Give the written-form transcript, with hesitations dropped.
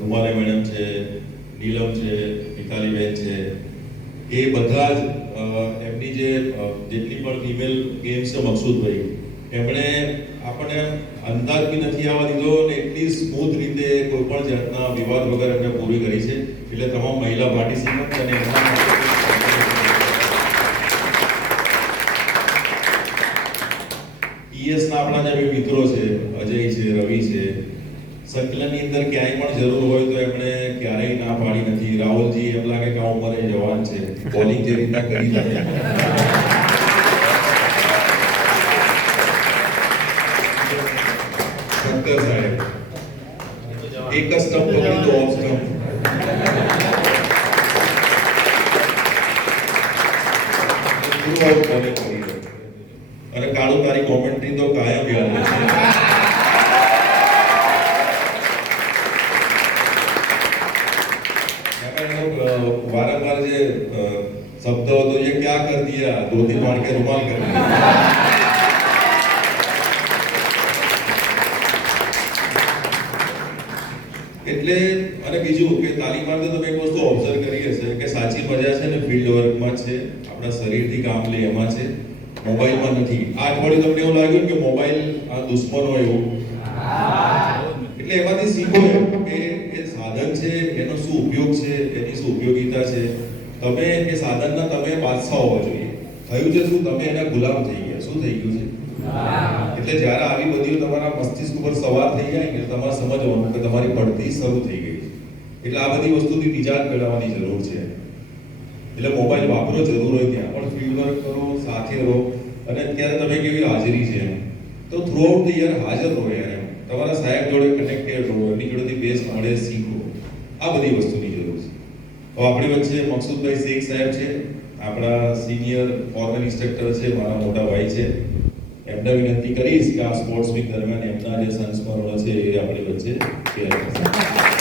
રૂમાલા madam છે, નીલમ છે, મિતાલીબેન છે, એ બધા જ એમની જેટલી પણ ફિમેલ ગેમ્સ છે મકસૂદભાઈ, એમણે આપણને અંદાજ બી નથી આવવા દીધો અને એટલી સ્મૂથ રીતે કોઈ પણ જાતના વિવાદ વગર એમને પૂરી કરી છે. એટલે તમામ મહિલા પાર્ટિસિપન્ટ અને ઈએસના આપણા જે મિત્રો છે, અજય છે, રવિ છે, સંકલનની અંદર ક્યાંય પણ જરૂર હોય તો એમણે ક્યારેય ના પાડી નથી. રાહુલજી એમ લાગે કે આ ઉંમરે જવાન છે, બોલિંગ જે રીતના કરી શકે શંકર સાહેબ એક જ સ્ટમ્પ પકડી તો ઓફ સ્ટમ્પ. અને કાળુ તારી કોમેન્ટ્રી તો કાયમ યાદ રહેશે. વારંવાર જે શબ્દ હતો ये क्या कर दिया, धोती मार के रुमाल कर दिया. એટલે અને બીજું કે તાલીમાર્થે તમે એક વસ્તુ ઓબ્ઝર્વ કરી હશે કે સાચી મજા છે ને ફિલ્ડ વર્કમાં છે, આપણા શરીરથી કામ લે એમાં છે, મોબાઈલમાં નથી. આ અઠવાડિયું તમને એવું લાગ્યું કે મોબાઈલ આ દુશ્મન હોય એવું? એટલે એમાંથી શીખો કે એ સાધન છે, એનો શું ઉપયોગ છે, એની શું ઉપયોગિતા છે. તમે એ સાધનના તમે બાદશાહ હોવા જોઈએ. થયું છે શું? તમે એના ગુલામ થઈ ગયા. શું થઈ ગયું છે? એટલે જ્યારે આવી બધી તમારા મસ્તિષ્ક ઉપર સવાર થઈ જાય ને તમારે સમજવાનું કે તમારી પડતી શરૂ થઈ ગઈ છે. એટલે આ બધી વસ્તુથી નિજાત મેળવવાની જરૂર છે. એટલે મોબાઈલ વાપરો, જરૂર હોય ત્યાં પણ ફિલ્ડ વર્ક કરો, સાથે રહો. અને અત્યારે તમે કેવી હાજરી છે તો થ્રુ આઉટ ધ યર હાજર રહો યાર. તમારા સાહેબ જોડે કનેક્ટેડ રહો, એમની જોડેથી બેસ્ટ મળે, શીખો. આ બધી વસ્તુની જરૂર છે. તો આપણી વચ્ચે મકસૂદભાઈ શેખ સાહેબ છે, આપણા સિનિયર ફોર્મલ ઇન્સ્ટ્રક્ટર છે, મારા મોટા ભાઈ છે. એમને વિનંતી કરીશ કે આ સ્પોર્ટ્સ વીક દરમિયાન એમના જે સંસ્મરણો છે એ આપણી વચ્ચે શેર કરશે.